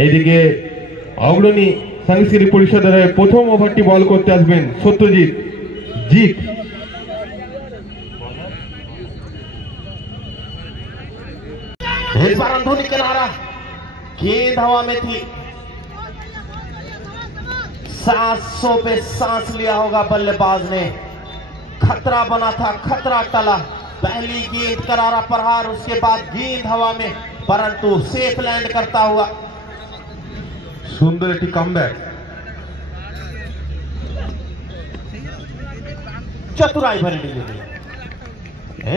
এদিকে অগ্রণী সাংস্কৃতিক পরিষদের প্রথম ওভারটি বল করতে আসবেন সত্যজিৎ জিৎ। इस बार अंधोनी किनारा, गेंद हवा में थी, सांसों पे सांस लिया होगा बल्लेबाज ने। खतरा बना था, खतरा टला। पहली गेंद करारा प्रहार, उसके बाद गेंद हवा में, परंतु सेफ लैंड करता हुआ। সুন্দর একটি কামব্যাক। चतुराई भरी डिलीवरी।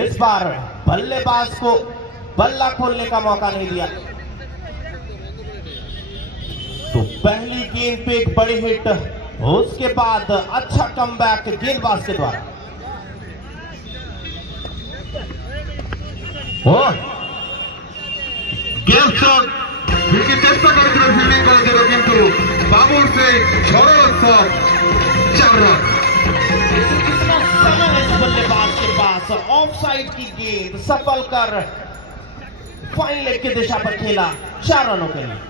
इस बार बल्लेबाज को बल्ला खोलने का मौका नहीं दिया। तो पहली गेंद पे एक बड़ी हिट, उसके बाद अच्छा कमबैक गेंदबाज के द्वारा। চেষ্টা করেছিল ফিল্ডিং করার জন্য, কিন্তু বাবুল সিং ঝড়ো শট, 4 রান। इतना समय है बल्लेबाज के पास, ऑफ साइड की गेंद सफल कर फाइन लेग की दिशा पर खेला 4 रनों के लिए।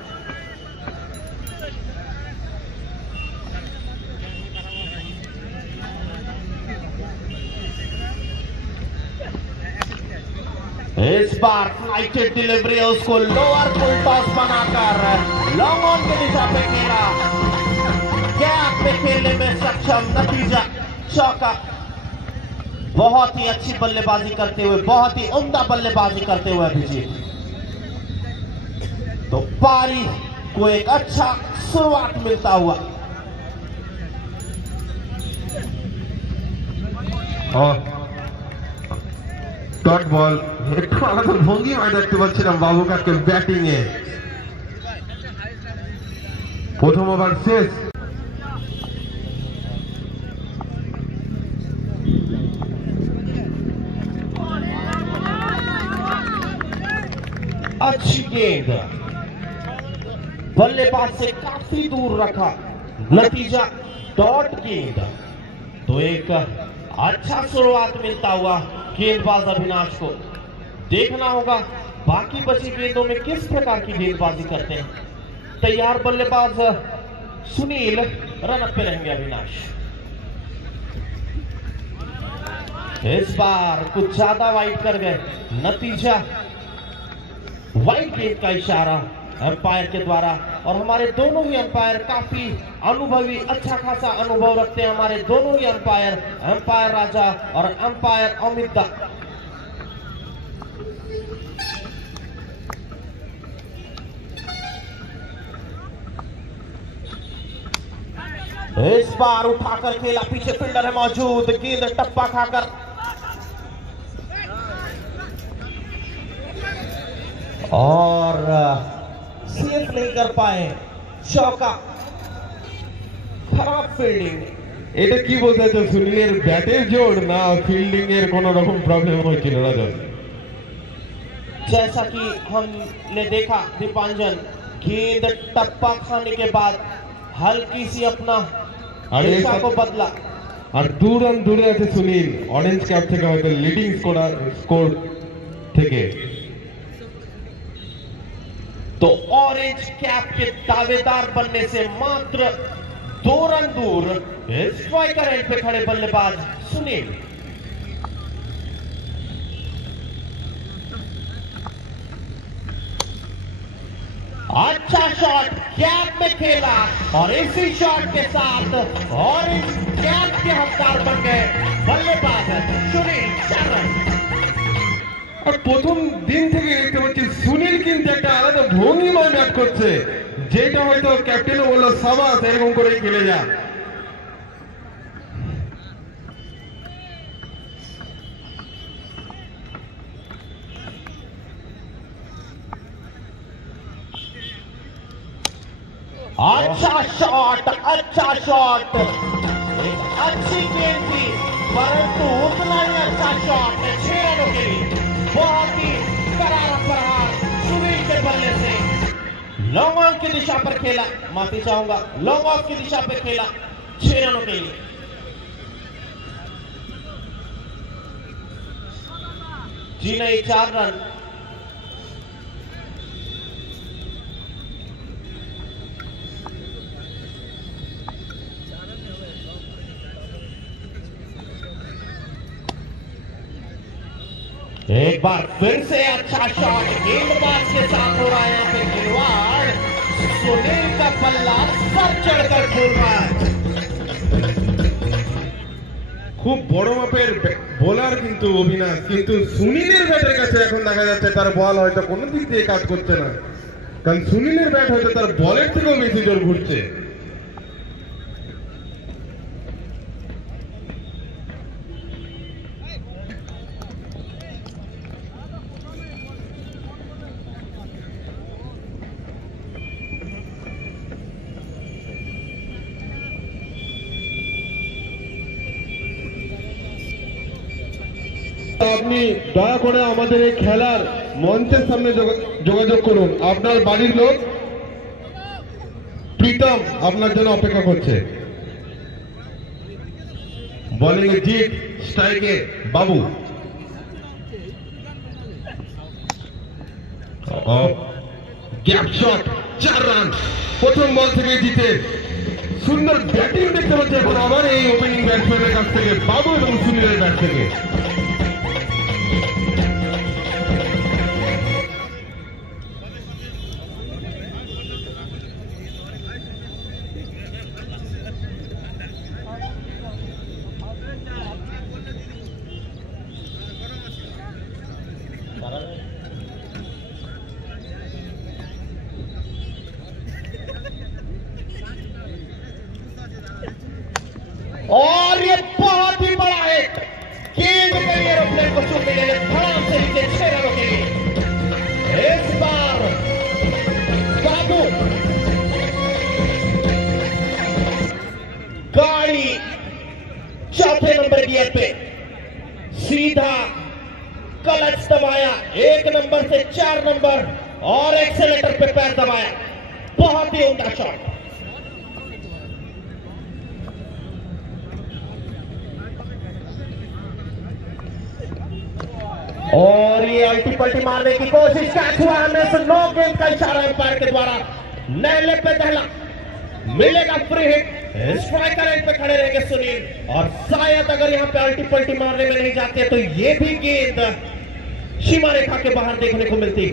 इस बार फ्लाइटेड डिलीवरी है, उसको लोअर फुल टॉस बनाकर लॉन्ग ऑन की दिशा पे खेला, गैप पे खेलने में सक्षम, नतीजा चौका। बहुत ही अच्छी बल्लेबाजी करते हुए, बहुत ही उम्दा बल्लेबाजी करते हुए अभिजीत। तो पारी को एक अच्छा शुरुआत मिलता हुआ। ডট বল একটু আলাদা ভঙ্গিমায় দেখতে পাচ্ছিলাম বাবুকারকে ব্যাটিং এ। প্রথম ওভার শেষ। अच्छी गेंद बल्लेबाज से काफी दूर रखा, नतीजा डॉट गेंद। तो एक अच्छा शुरुआत मिलता हुआ गेंदबाज अविनाश को। देखना होगा बाकी बची गेंदों में किस प्रकार की गेंदबाजी करते हैं। तैयार बल्लेबाज सुनील, रनअप पे रहेंगे अविनाश। इस बार कुछ ज्यादा वाइड कर गए, नतीजा वाइड गेंद का इशारा अंपायर के द्वारा। और हमारे दोनों ही अंपायर काफी अनुभवी, अच्छा खासा अनुभव रखते हैं हमारे दोनों ही अंपायर, अंपायर राजा और अंपायर अमित दा। इस बार उठाकर खेला, पीछे फील्डर है मौजूद, गेंद टप्पा खाकर और सेफ नहीं कर पाए, चौका। खराब फील्डिंग। এটা কি বোঝাচ্ছে সুনীলের ব্যাটের জোর না ফিল্ডিং এর কোন রকম প্রবলেম হয়েছিল রাজা? जैसा कि हमने देखा दीपांजन, गेंद टप्पा खाने के बाद हल्की सी अपना दिशा को बदला। আর 2 রান দূরে আছে সুনীল অরেঞ্জ ক্যাপ থেকে, হয়তো লিডিং স্কোর থেকে। तो ऑरेंज कैप के दावेदार बनने से मात्र 2 रन दूर स्ट्राइकर एंड पे खड़े बल्लेबाज सुनील। अच्छा शॉट कैप में खेला और इसी शॉट के साथ ऑरेंज कैप के हकदार बन गए बल्लेबाज सुनील। 4 रन। আর প্রথম দিন থেকে দেখতে পাচ্ছি সুনীল কিন্তু একটা আলাদা ভঙ্গিমায় ব্যাট করছে, যেটা হয়তো ক্যাপ্টেনও বললো সাবাস এরকম করে খেলে যা। अच्छा शॉट, अच्छा शॉट, एक अच्छी गेंद थी, परंतु उतना ही अच्छा शॉट 6 रनों के लिए। बहुत ही करारा प्रहार सुनील के बल्ले से। लॉन्ग ऑफ की दिशा पर खेला, माफी चाहूंगा, लॉन्ग ऑफ की दिशा पर खेला 6 रनों के लिए। जी नहीं, 4 रन। एक बार फिर से अच्छा शॉट गेंदबाज के साथ हो रहा है यहाँ पे खिलवाड़। सुनील का बल्ला सर चढ़कर खेल रहा है। খুব বড় মাপের বোলার কিন্তু অবিনাশ, কিন্তু সুনীলের ব্যাটের কাছে এখন দেখা যাচ্ছে তার বল হয়তো কোনো দিক দিয়ে কাজ করছে না, কারণ সুনীলের ব্যাট হয়তো তার বলের থেকেও বেশি জোর ঘুরছে। আপনি দয়া করে আমাদের এই খেলার মঞ্চের সামনে যোগাযোগ করুন। আপনার বাড়ির লোক প্রীতম আপনার জন্য অপেক্ষা করছে। বোলিং এ জিত, স্ট্রাইকে বাবু। গ্যাপ শট, 4 রান প্রথম বল থেকে জিতে। সুন্দর ব্যাটিং দেখতে পাচ্ছি এখন আবার এই ওপেনিং ব্যাটসম্যানের কাছ থেকে বাবু এবং সুনীলের ব্যাট থেকে। और ये बहुत ही बड़ा हिट, गेंद पे एरोप्लेन को छूने के लिए धड़ाम से नीचे 6 रनों के लिए। इस बार बाबू गाड़ी चौथे नंबर गियर पे सीधा क्लच दबाया, 1 नंबर से 4 नंबर और एक्सेलेटर पे पैर दबाया। बहुत ही उम्दा शॉट। और ये अल्टी पल्टी मारने की कोशिश, कैच हुआ है मिस। नो गेंद का इशारा एम्पायर के द्वारा। नैले पे दहला, मिलेगा फ्री हिट। स्ट्राइकर एंड पे खड़े रहेंगे सुनील, और शायद अगर यहाँ पे अल्टी पल्टी मारने में नहीं जाते तो ये भी गेंद सीमा रेखा के बाहर देखने को मिलती।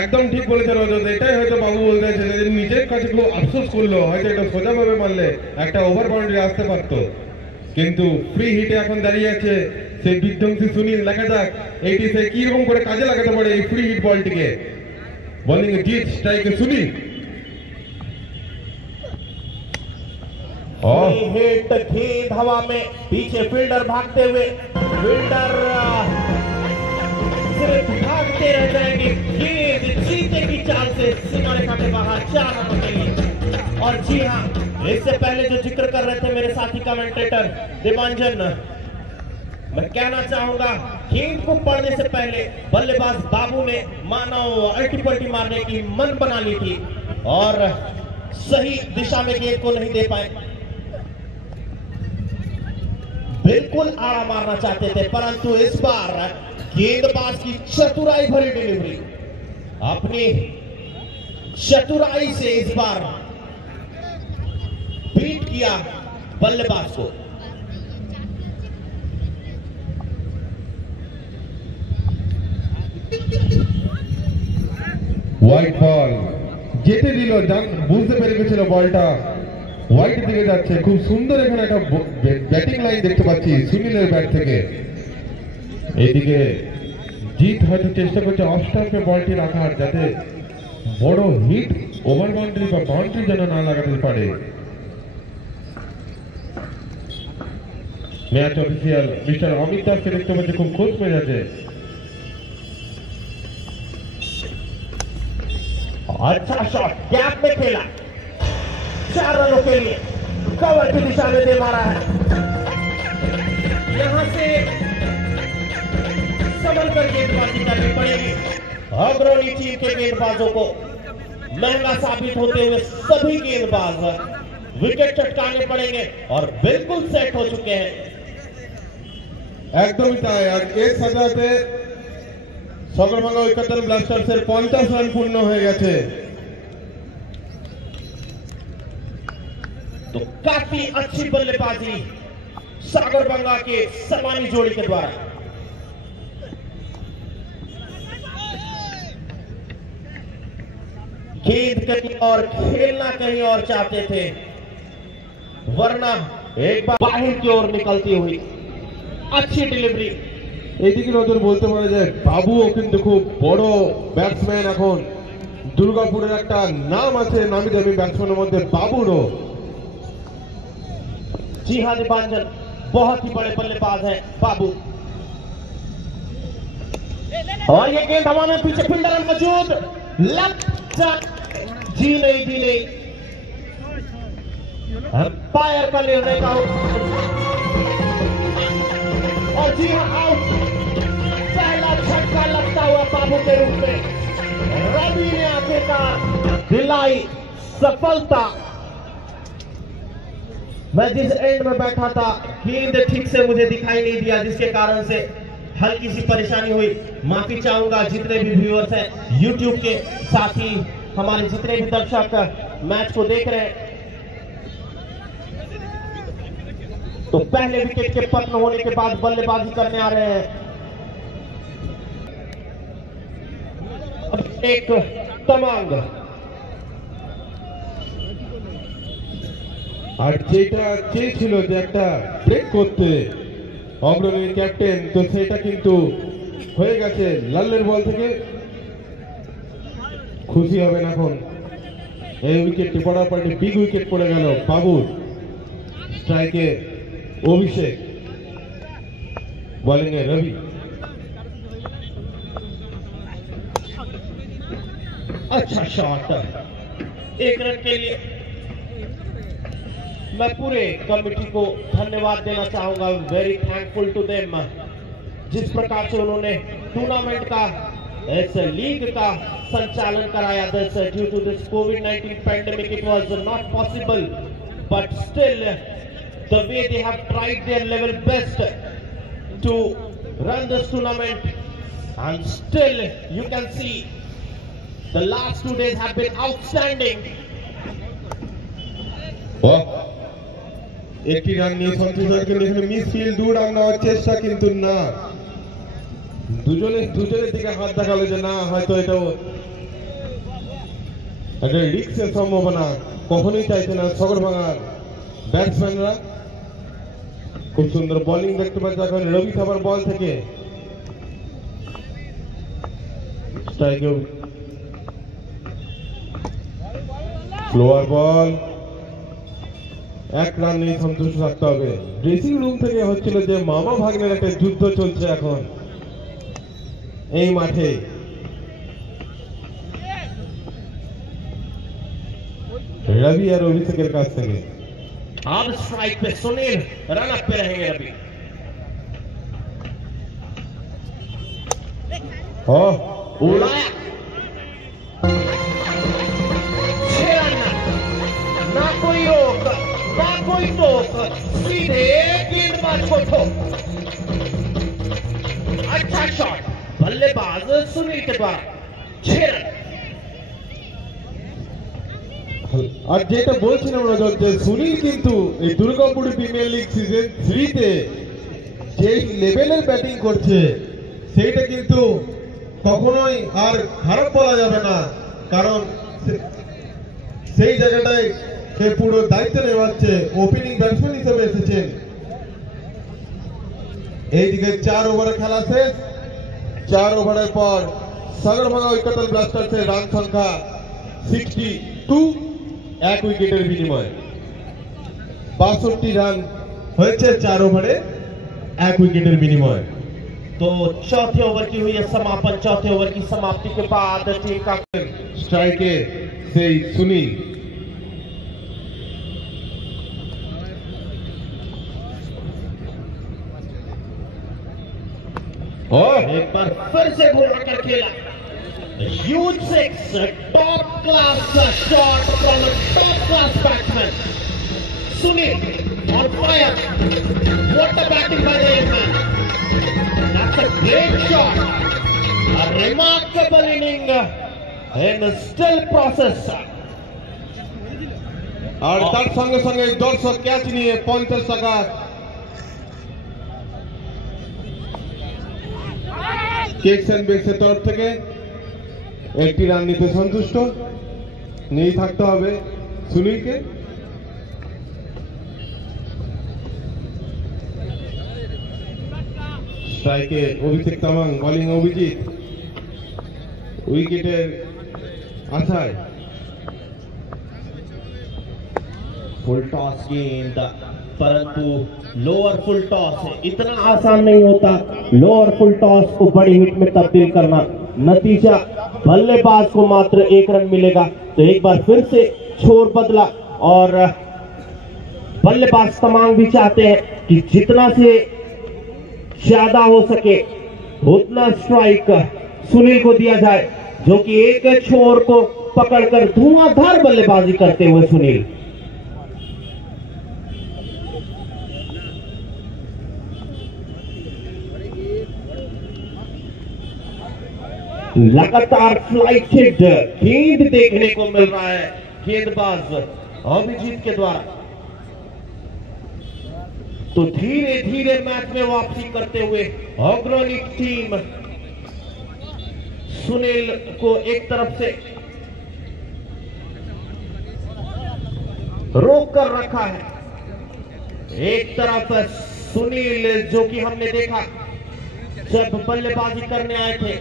একদম ঠিক বলেছে রজত, এটাই হয়তো বাবু বলতে চাইছে যে নিজের কাছে খুব আফসোস করলো, হয়তো এটা সোজা ভাবে মারলে একটা ওভার বাউন্ডারি আসতে পারতো, কিন্তু ফ্রি হিটে এখন দাঁড়িয়ে আছে সেই বিধ্বংসী সুনীল। দেখা যাক এইটি সে কি রকম করে কাজে লাগাতে পারে এই ফ্রি হিট বলটিকে। বোলিং এ জিত, স্ট্রাইকে সুনীল। हिट, गेंद हवा में, पीछे फील्डर भागते हुए, फील्डर सिर्फ भागते रह जाएंगे। गेंद जीते की चाल से सीमा रेखा के बाहर 4 रनों के लिए। और जी हाँ, इससे पहले जो जिक्र कर रहे थे मेरे साथी कमेंटेटर दीपांजन, मैं कहना चाहूंगा गेंद को पड़ने से पहले बल्लेबाज बाबू ने मानो अल्टी पल्टी मारने की मन बना ली थी और सही दिशा में गेंद को नहीं दे पाए। बिल्कुल आड़ा मारना चाहते थे, परंतु इस बार गेंदबाज की चतुराई भरी डिलीवरी, अपनी चतुराई से इस बार बीट किया बल्लेबाज को। হোয়াইট বল যেতে দিল, বুঝতে পেরে গেছিল বলটা হোয়াইট দিকে যাচ্ছে। খুব সুন্দর এখানে একটা ব্যাটিং লাইন দেখতে পাচ্ছি সুনীলের ব্যাট থেকে। এইদিকে জিত হয়তো চেষ্টা করছে অফ স্টাম্পে বলটি রাখার, যাতে বড় হিট ওভার বাউন্ডারি বা বাউন্ডারি যেন না লাগাতে পারে। ম্যাচ অফিসিয়াল মিস্টার অমিত দাসকে দেখতে পাচ্ছি খুব খোঁজ মেজাজে। अच्छा शॉट, गैप में खेला, 4 रनों के लिए कवर की दिशा में दे मारा है। यहां से संभल कर गेंदबाजी करनी पड़ेगी। अग्रणी टीम के गेंदबाजों को महंगा साबित होते हुए सभी गेंदबाज विकेट चटकाने पड़ेंगे और बिल्कुल सेट हो चुके हैं। একদমই তাই। আর এর সাথে সাথে সগরবাংলা ঐক্যতান ব্লাস্টার্সের 50 রান পূর্ণ হয়ে গেছে। तो काफी अच्छी बल्लेबाजी सागरबंगा के सम्मानी जोड़ी के द्वारा। गेंद कहीं और, खेलना कहीं और चाहते थे, वरना एक बार बाहर की ओर निकलती हुई अच्छी डिलीवरी। এদিকে নজর বলতে পারা যায় বাবুও কিন্তু খুব বড় ব্যাটসম্যান। এখন দুর্গাপুরের একটা নাম আছে নামি দামি ব্যাটসম্যানের মধ্যে বাবুরও। जी हाँ दीपांजन, बहुत ही बड़े बल्लेबाज है बाबू। और ये गेंद हवा में, पीछे फील्डर मौजूद, जी नहीं अंपायर का निर्णय का और जी हाँ आउट। पहला झटका लगता हुआ बाबू के रूप में रवि ने आखिरकार दिलाई सफलता। मैं जिस एंड में बैठा था गेंद ठीक से मुझे दिखाई नहीं दिया, जिसके कारण से हल्की सी परेशानी हुई। माफी चाहूंगा जितने भी व्यूअर्स हैं YouTube के, साथ ही हमारे जितने भी दर्शक मैच को देख रहे हैं। तो पहले विकेट के पतन होने के बाद बल्लेबाजी करने आ रहे हैं। अब एक तमांग, আর যেটা চেয়েছিল যে একটা ব্রেক করতে অগ্রণী ক্যাপ্টেন, তো সেটা কিন্তু হয়ে গেছে লাল্লের বল থেকে। খুশি হবেন এখন। এই উইকেটটি পড়ার পর বিগ উইকেট পড়ে গেল বাবুর। স্ট্রাইকে অভিষেক, বোলিং এ রবি। अच्छा शॉट, एक रन के लिए मैं पूरे कमेटी को धन्यवाद देना चाहूंगा। वेरी थैंकफुल टू देम, जिस प्रकार से उन्होंने टूर्नामेंट का, इस लीग का संचालन कराया। दिस ड्यू टू दिस कोविड-19 pandemic it was not possible, but still the way they have tried their level best to run this tournament, and still you can see the last 2 days have been outstanding. একটি run নিয়ে সন্তোষ কিন্তু এখানে misfield দূর run নেওয়ার চেষ্টা, কিন্তু না, দুজনের দিকে হাত দেখালো যে না, হয়তো এটাও একটা রিস্কের সম্ভাবনা কখনোই চাইছে না সগরভাঙার ব্যাটসম্যানরা। খুব সুন্দর বোলিং দেখতে পাচ্ছি এখন রবি থাপার বল থেকে। স্ট্রাইকে স্লোয়ার বল, এক রান নিয়ে সন্তুষ্ট থাকতে হবে। ড্রেসিং রুম থেকে হচ্ছিল যে মামা ভাগ্নের একটা যুদ্ধ চলছে এখন এই মাঠে। रवि और अभिषेक काछ থেকে। अब स्ट्राइक पे सुनील, रन अप पे रहेंगे अभी। उड़ाया, 6 रन, ना कोई रोक ना कोई टोक, सीधे गेंदबाज को ठोक। अच्छा शॉट बल्लेबाज सुनील के द्वारा, 6 रन। আর যেটা বলছিলাম রজত, যে সুনীল কিন্তু এই দুর্গাপুর প্রিমিয়ার লিগ সিজন 3 তে যে লেভেলের ব্যাটিং করছে সেইটা কিন্তু কখনোই আর খারাপ বলা যাবে না, কারণ সেই জায়গাটায় সে পুরো দায়িত্ব নেওয়াচ্ছে। ওপেনিং ব্যাটসম্যান হিসেবে এসেছেন। এইদিকে 4 ওভারে খেলা শেষ। 4 ওভারের পর সাগরভাঙা উইকেটল ব্লাস্টার্সের রান সংখ্যা 62, এক উইকেটের বিনিময়ে 62 রান হয়েছে 4 ওভারে এক উইকেটের বিনিময়ে। तो चौथे ओवर की हुई है समापन। चौथे ओवर की समाप्ति के बाद टीम का स्ट्राइके সেই সুনীল। एक बार फिर से घुमा कर खेला। Huge 6, top class shot from top class batsman Sunil on fire. What a batting by the young man. That's a great shot. A remarkable inning in still process. আর তার সঙ্গে সঙ্গে দর্শক ক্যাচ নিয়ে 50 টাকা কেক্স এন্ড বেক্সের তরফ থেকে একটি রান নিতে সন্তুষ্ট। নিয়ে থাকতে হবে সুনীলকে। স্ট্রাইকে অভিষেক তামাং, বোলিং অভিজিৎ, উইকেটের আশায়। फुल टॉस गेंद, परंतु लोअर फुल टॉस इतना आसान नहीं होता लोअर फुल टॉस को बड़ी हिट में तब्दील करना। नतीजा बल्लेबाज को मात्र 1 रन मिलेगा। तो एक बार फिर से छोर बदला और बल्लेबाज तमाम भी चाहते हैं कि जितना से ज्यादा हो सके उतना स्ट्राइक सुनील को दिया जाए, जो कि एक छोर को पकड़कर धुआंधार बल्लेबाजी करते हुए सुनील। लगातार फ्लाइटेड गेंद देखने को मिल रहा है गेंदबाज अभिजीत के द्वारा। तो धीरे धीरे मैच में वापसी करते हुए अग्रणी टीम सुनील को एक तरफ से रोक कर रखा है। एक तरफ सुनील जो कि हमने देखा जब बल्लेबाजी करने आए थे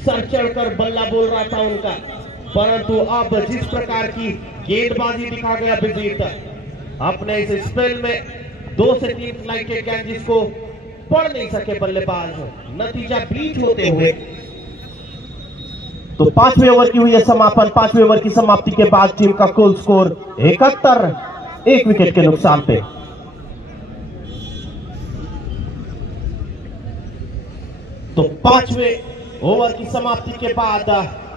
सर चढ़कर बल्ला बोल रहा था उनका, परंतु अब जिस प्रकार की गेंदबाजी दिखा गया अभिजीत अपने इस स्पेल में 2 से 3 फ्लाइटेड गेंद जिसको पढ़ नहीं सके बल्लेबाज, नतीजा बीट होते हुए। तो 5वें ओवर की हुई है समापन। 5वें ओवर की समाप्ति के बाद टीम का कुल स्कोर 71, 1 विकेट के नुकसान पे। तो 5वें ओवर की समाप्ति के बाद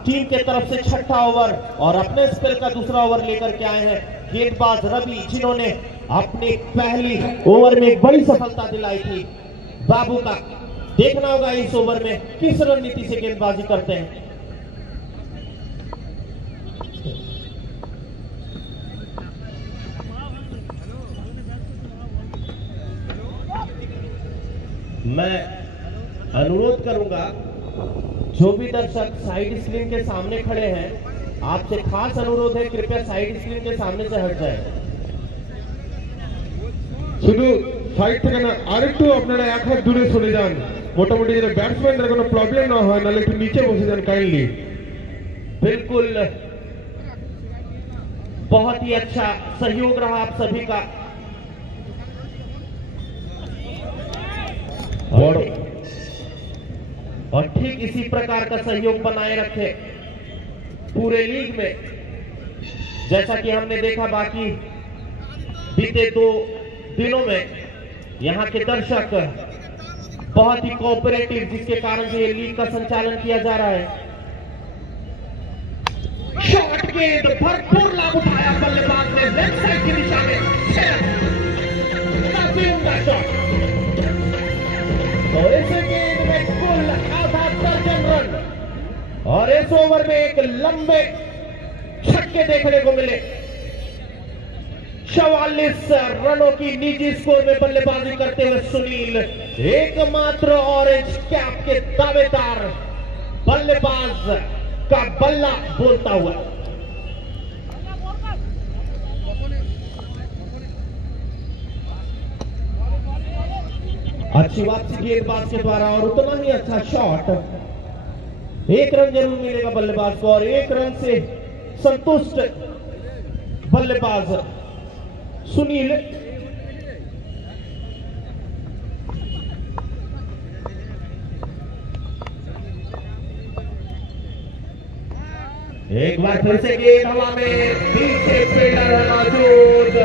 टीम के तरफ से 6ठा ओवर और अपने स्पेल का दूसरा ओवर लेकर के आए हैं गेंदबाज रवि, जिन्होंने अपनी पहली ओवर में एक बड़ी सफलता दिलाई थी बाबू का। देखना होगा इस ओवर में किस रणनीति से गेंदबाजी करते हैं। मैं अनुरोध करूंगा जो भी दर्शक साइड स्क्रीन के सामने खड़े हैं, आपसे खास अनुरोध है कृपया साइड स्क्रीन के सामने से हट जाए। শুধু সাইড থেকে না আরেকটু আপনারা এক হাত দূরে সরে যান, মোটামুটি যেন ব্যাটসম্যানদের কোনো প্রবলেম না হয়, নাহলে একটু নিচে বসে যান কাইন্ডলি। बिल्कुल बहुत ही अच्छा सहयोग रहा आप सभी का। और ठीक इसी प्रकार का सहयोग बनाए रखे पूरे लीग में, जैसा कि हमने देखा बाकी बीते 2 दिनों में यहां के दर्शक बहुत ही कोऑपरेटिव, जिसके कारण से ये लीग का संचालन किया जा रहा है। शॉट गेंद भरपूर लाभ उठाया बल्लेबाज ने लेफ्ट साइड की दिशा में, काफी उम्दा शॉट। तो इस गेंद में कुल आधा दर्जन रन और इस ओवर में एक लंबे छक्के देखने को मिले। 44 रनों की निजी स्कोर में बल्लेबाजी करते हुए सुनील एकमात्र ऑरेंज कैप के दावेदार बल्लेबाज का बल्ला बोलता हुआ। अच्छी वापसी गेंदबाज के द्वारा और उतना ही अच्छा शॉट। 1 रन जरूर मिलेगा बल्लेबाज को और 1 रन से संतुष्ट बल्लेबाज सुनील। एक बार फिर से गेंद हवा में, पीछे फील्डर है मौजूद,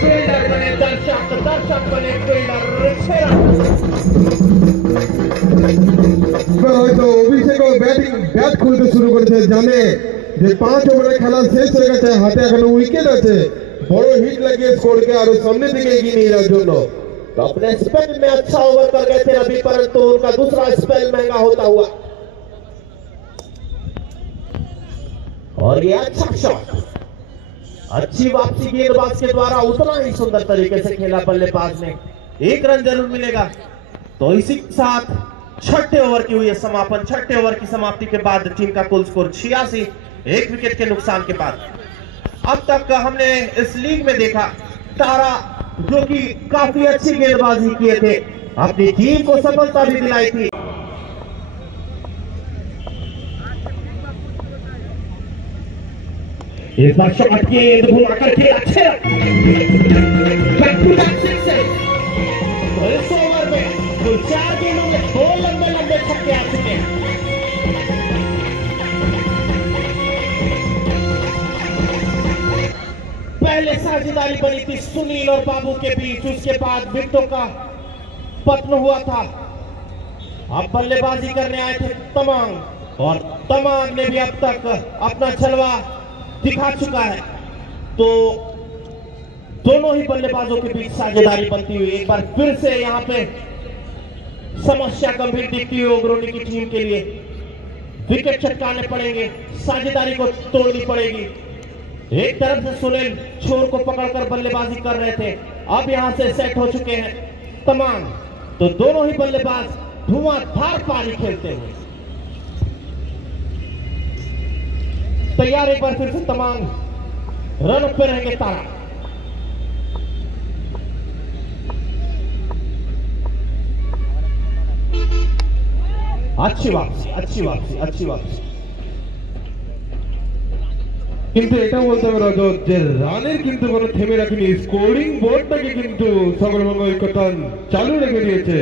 फील्डर बने दर्शक, दर्शक बने फील्डर। হয়তো অভিষেকও ব্যাট খুলতে শুরু করেছে, জানে যে 5 ওভারের খেলা শেষ হয়ে গেছে, হাতে এখনো উইকেট আছে, বড় হিট লাগিয়ে স্কোরকে আরো সামনের দিকে এগিয়ে নিয়ে যাওয়ার জন্য। तो अपने स्पेल में अच्छा ओवर कर गए थे रवि, परंतु उनका दूसरा स्पेल महंगा होता हुआ और ये अच्छा शॉट, अच्छी वापसी गेंदबाज के द्वारा उतना ही सुंदर तरीके से खेला बल्लेबाज ने। 1 रन जरूर मिलेगा। तो इसी के साथ 6ठे ओवर की हुई है समापन। 6ठे ओवर की समाप्ति के बाद टीम का कुल स्कोर 86, एक विकेट के नुकसान के बाद। अब तक हमने इस लीग में देखा तारा जो कि काफी अच्छी गेंदबाजी किए थे, अपनी टीम को सफलता भी दिलाई थी। इस बार शॉट गेंद घुमा करके अच्छे इस ओवर में जो 4 गेंदों में 2 लंबे छक्के आ चुके हैं। पहले साझेदारी बनी थी सुनील और बाबू के बीच, उसके बाद विकेटों का पतन हुआ था। अब बल्लेबाजी करने आए थे तमांग, और तमांग ने भी अब तक अपना जलवा दिखा चुका है। तो दोनों ही बल्लेबाजों के बीच साझेदारी बनती हुई एक बार फिर से यहां पे समस्या गंभीर दिखती हुई उग्रोनी की टीम के लिए। विकेट चटकाने पड़ेंगे, साझेदारी को तोड़नी पड़ेगी। एक तरफ से सुनील छोर को पकड़कर बल्लेबाजी कर रहे थे, अब यहां से सेट हो चुके हैं तमांग। तो दोनों ही बल्लेबाज धुआंधार पारी खेलते हुए तैयार। एक बार फिर से तमांग रन पे रहेंगे तारा। अच्छी वापसी। কিন্তু এটা বলতে হবে রজত যে রানের কিন্তু কোনো থেমে রাখেনি, স্কোরিং বোর্ডটাকে কিন্তু সগরবঙ্গ ঐক্যতান চালু রেখে দিয়েছে।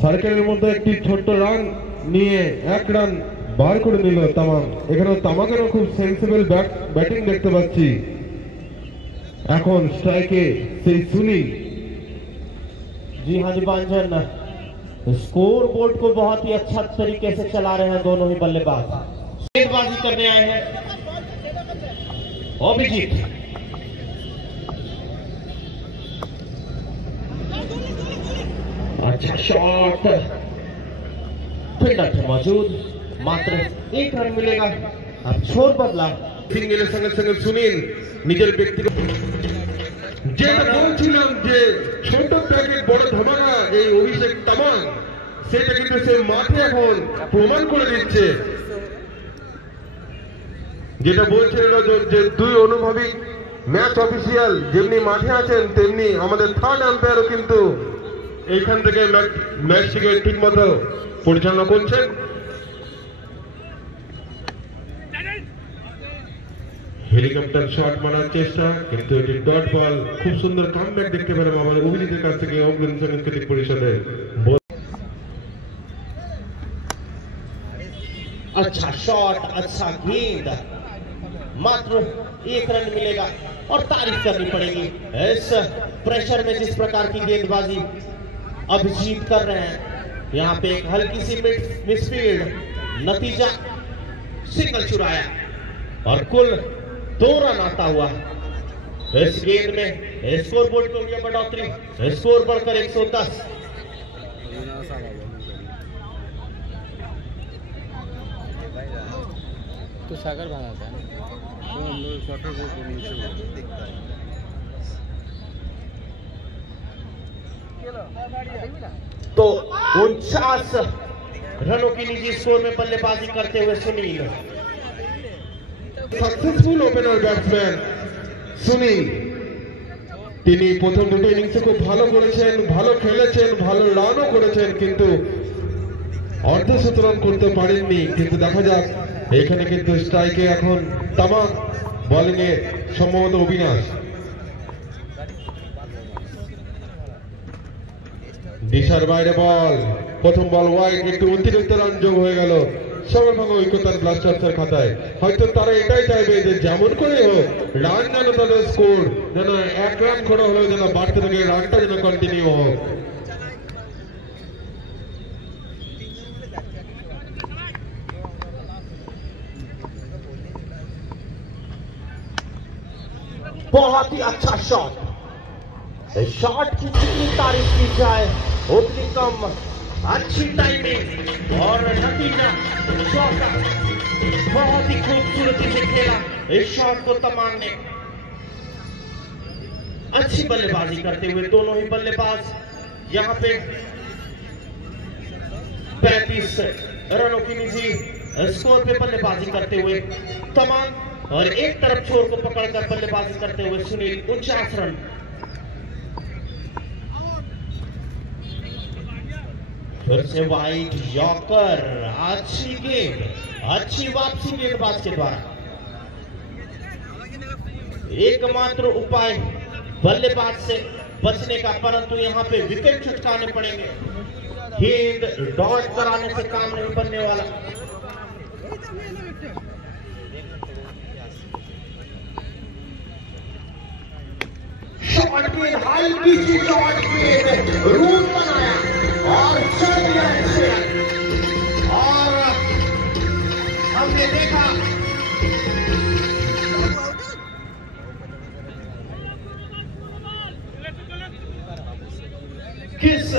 সার্কেলের মধ্যে একটি ছোট্ট রান নিয়ে 1 রান বার করে নিল তামাং। এখানেও তামাকেরও খুব সেন্সিবল ব্যাটিং দেখতে পাচ্ছি। এখন স্ট্রাইকে সেই সুনীল। जी हाँ जी बांझन, स्कोर बोर्ड को बहुत ही अच्छा तरीके से चला रहे हैं दोनों ही बल्लेबाज। गेंदबाजी करने आए हैं अभिजीत। अच्छा शॉट, फील्डर थे मौजूद, मात्र 1 रन मिलेगा। अब छोर बदला। সিঙ্গেলের সঙ্গে সঙ্গে সুনীল নিজের ব্যক্তিগত যেটা বলছিলাম যে ছোট প্যাকেট বড় ধামাকা এই অভিষেক তামাং, সেটা কিন্তু সে মাঠে এখন প্রমাণ করে দিচ্ছে। যেটা বলছিলেন যে 2 অনুভবী ম্যাচ অফিসিয়াল যেমনি মাঠে আছেন, তেমনি আমাদের থার্ড আম্পায়ারও কিন্তু এইখান থেকে ম্যাচটিকে ঠিক মতো পরিচালনা করছেন। হেলিকপ্টার শট মারার চেষ্টা, কিন্তু এটি ডট বল। খুব সুন্দর কামব্যাক দেখতে পেলাম আমার অভিজিতের কাছ থেকে অগ্রিম সাংস্কৃতিক পরিষদে। अच्छा शॉट, अच्छा गेंद, मात्र 1 रन मिलेगा और तारीफ करनी पड़ेगी इस प्रेशर में जिस प्रकार की गेंदबाजी अभिजीत कर रहे हैं। यहाँ पे एक हल्की सी मिसफील्ड, नतीजा सिंगल चुराया और कुल 2 रन आता हुआ इस गेंद में। स्कोर बोर्ड को हुई बढ़ोतरी, स्कोर बढ़कर 110। तो सागर बनाता है तो हम लोग शॉर्टर को नीचे तो 49 रनों की निजी स्कोर में बल्लेबाजी करते हुए Sunil. Successful opener batsman Sunil, তিনি প্রথম 2 ইনিংসে খুব ভালো করেছেন, ভালো খেলেছেন, ভালো রানও করেছেন, কিন্তু অর্ধশতরান করতে পারেননি। কিন্তু দেখা যাক এখানে কিন্তু স্ট্রাইকে এখন তামাং, বোলিং এ সম্ভবত অবিনাশ। দিশার বাইরে বল, প্রথম বল ওয়াইড, একটু অতিরিক্ত রান যোগ হয়ে গেল সগরবঙ্গ ঐক্যতান ব্লাস্টার্সের খাতায়। হয়তো তারা এটাই চাইবে যে যেমন করে হোক রান যেন তাদের স্কোর যেন 1 রান করে হলেও যেন বাড়তে থাকে, রানটা যেন কন্টিনিউ হোক। बहुत ही अच्छा शॉट, शॉट की जितनी तारीफ की जाए उतनी कम। अच्छी टाइमिंग और नतीजा शॉट का बहुत ही खूबसूरती से खेला इस शॉट को तमांग ने। अच्छी बल्लेबाजी करते हुए दोनों ही बल्लेबाज यहाँ पे 35 रनों की निजी स्कोर पे बल्लेबाजी करते हुए तमाम और एक तरफ छोर को पकड़कर बल्लेबाजी करते हुए सुनील 49 रन। फिर से वाइड यॉर्कर, अच्छी गेंद, अच्छी वापसी गेंदबाज के द्वारा। एकमात्र उपाय बल्लेबाज से बचने का, परंतु यहाँ पे विकेट चुटकाने पड़ेंगे। गेंद डॉट कराने से काम नहीं बनने वाला। शॉट गेंद, हल्की सी शॉट गेंद, रूट बनाया और चल गया इसे। और हमने देखा किस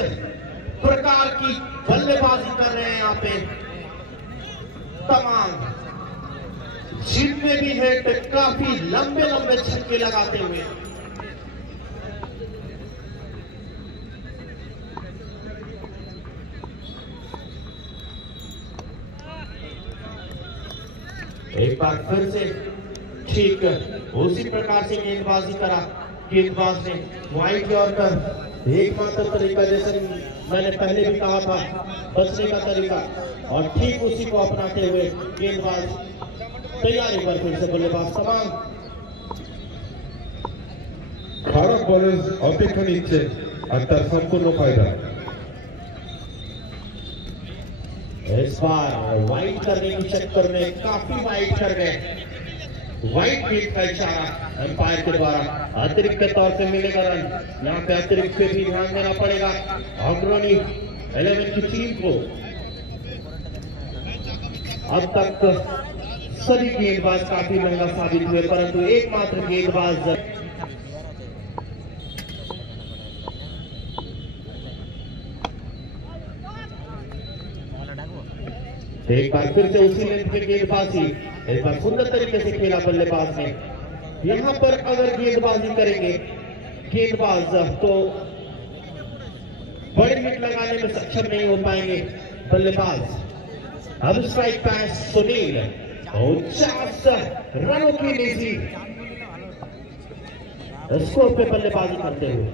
प्रकार की बल्लेबाजी कर रहे हैं यहाँ पे तमाम। जीत में भी हिट, काफी लंबे लंबे छक्के लगाते हुए। एक बार फिर से ठीक उसी प्रकार से गेंदबाजी करा गेंदबाज ने। वाइड यॉर्कर एकमात्र तरीका, जैसे मैंने पहले भी कहा था, बचने का तरीका, और ठीक उसी को अपनाते हुए गेंदबाज तैयार। एक बार फिर से बल्लेबाज तमाम খারাপ বলের অপেক্ষা নিচ্ছে আর তার সম্পূর্ণ ফায়দা। इस बार वाइड करने के चक्कर में काफी वाइड कर गए। वाइड गेंद का इशारा अंपायर के द्वारा अतिरिक्त के तौर पे मिलेगा रन। यहाँ पे अतिरिक्त पे भी ध्यान देना पड़ेगा अग्रणी 11 की टीम को। अब तक सभी गेंदबाज काफी महंगा साबित हुए, परंतु एकमात्र गेंदबाज एक बार फिर से उसी लेंथ पे गेंदबाजी, एक बार सुंदर तरीके से खेला बल्लेबाज ने। यहाँ पर अगर गेंदबाजी करेंगे गेंदबाज तो बड़े हिट लगाने में सक्षम नहीं हो पाएंगे बल्लेबाज। अब स्ट्राइक पास सुनील, 50 रनों की लीजी स्कोर पे बल्लेबाजी करते हुए।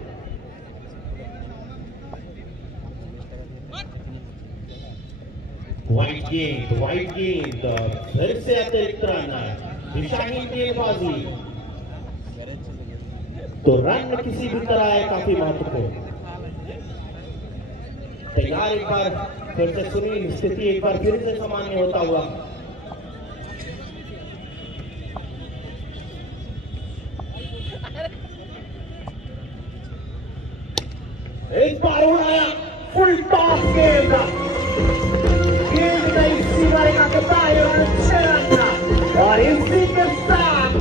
वाइड गेंद, फिर से अतिरिक्त रन, दिशाहीन गेंदबाजी, तो रन किसी भी तरह है काफी महत्वपूर्ण। तैयार एक बार फिर से सुनील, स्थिति एक बार फिर से सामान्य होता हुआ। एक बार उड़ाया, फुल टॉस गेंद, और इसी के साथ